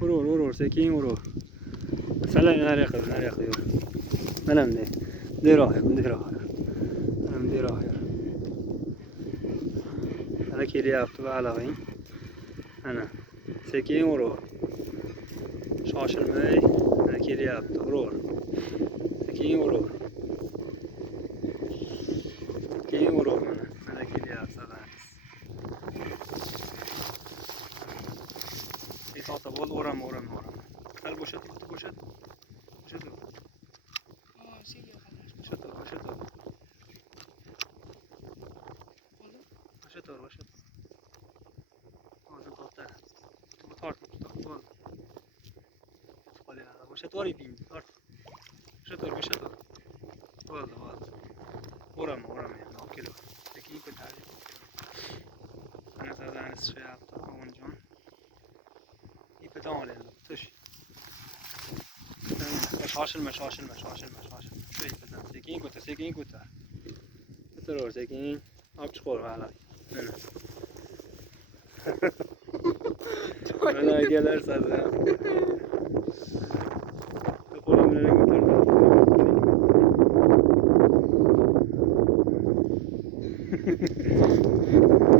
Vur sekin vur. Sen nereye kır? Önemli. Dirah. Önemli dirah. Ana kelyapti balig'ing. Ana. Sekin vur. Shoshilmay. Ana kelyapti. Vur. Sekin vur. Sekin vur. Ana kelyapti. Ota bol o'ram. Hal bo'shat. Bo'shat. Hozir ota. Tort. Bol. Bo'shat var iping. Tort. Bo'shat. Bo'ldi. O'ram endi olib kelib. Sekin ko'tarib. Ana sazani shishyapti. O'g'injon. İpeden al endi. Tush. Shoshilma. Shu ipdan sekin ko'tar. Ko'taraver sekin. Olib chiqaver hali. Mana akalar sazan. Qo'lim bilan ko'tardim.